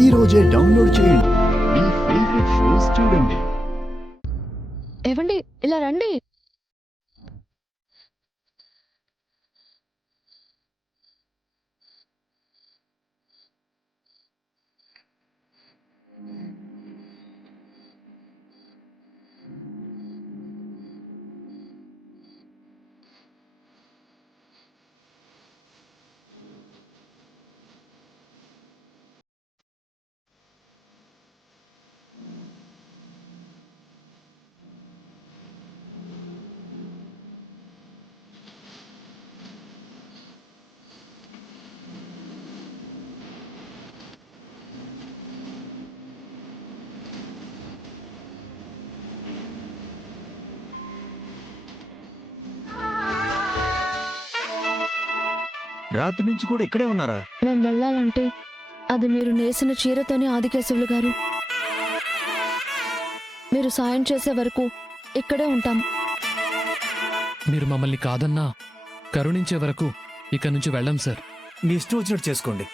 ఈ రోజే డౌన్లోడ్ చేయండి. మీ ఫేవరెట్ షోస్ చూడండి. ఏవండి ఇలా రండి. రాత్రి నుంచి కూడా ఇక్కడే ఉన్నారా? మేము వెళ్ళాలంటే అది మీరు నేసిన చీరతోనే ఆదికేశవులు గారు. మీరు సాయం చేసే వరకు ఇక్కడే ఉంటాం. మీరు మమ్మల్ని కాదన్నా కరుణించే వరకు ఇక నుంచి వెళ్ళం సార్. మీ ఇష్టం వచ్చినట్టు చేసుకోండి.